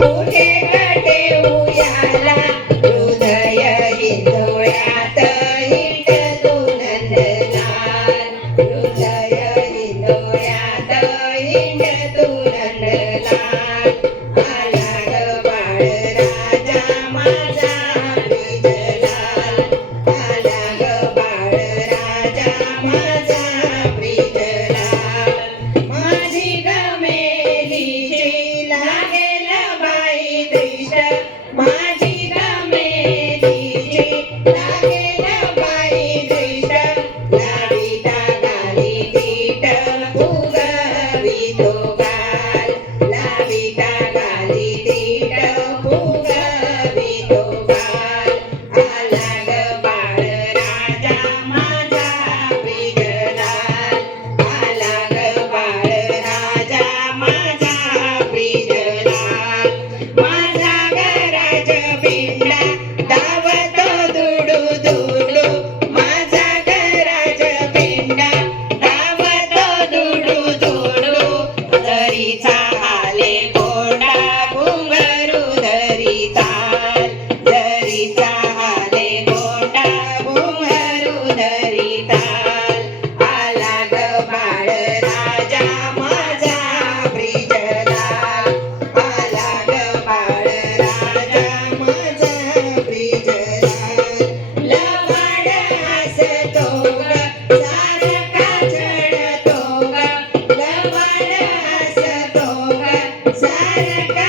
कुठे ठेवूयाला हृदय हिंदोळ्यात हिंडतो नंदलाल हृदय हिंदोळ्यात हिंडतो नंदलाल आला ग बाळ राजा माझा ब्रिजलाल आला ग बाळ राजा माझा ब्रिजलाल माझी गमेलीची लागेल बाई दृष्ट माझी गमेलीची लागेल बाई दृष्ट लाविता गाली तीट फुगवितो गाल लाविता गाली तीट फुगवितो गाल आला ग बाळ राजा माझा ब्रिजलाल आला ग बाळ राजा माझा ब्रिजलाल माझा गराज पिंडा धावतो दुडू दुडू माझा गराज पिंडा धावतो दुडू दुडू धरीचा आले कोंडा घुंगरू धरीचा धरीचा आले कोंडा घुंगरू धरीता आला ग बाळ राजा माझा ब्रिजलाल आला ग बाळ राजा माझा ब्रिजलाल लबाड हसतो ग सारखा चढतो ग लबाड हसतो ग सारखा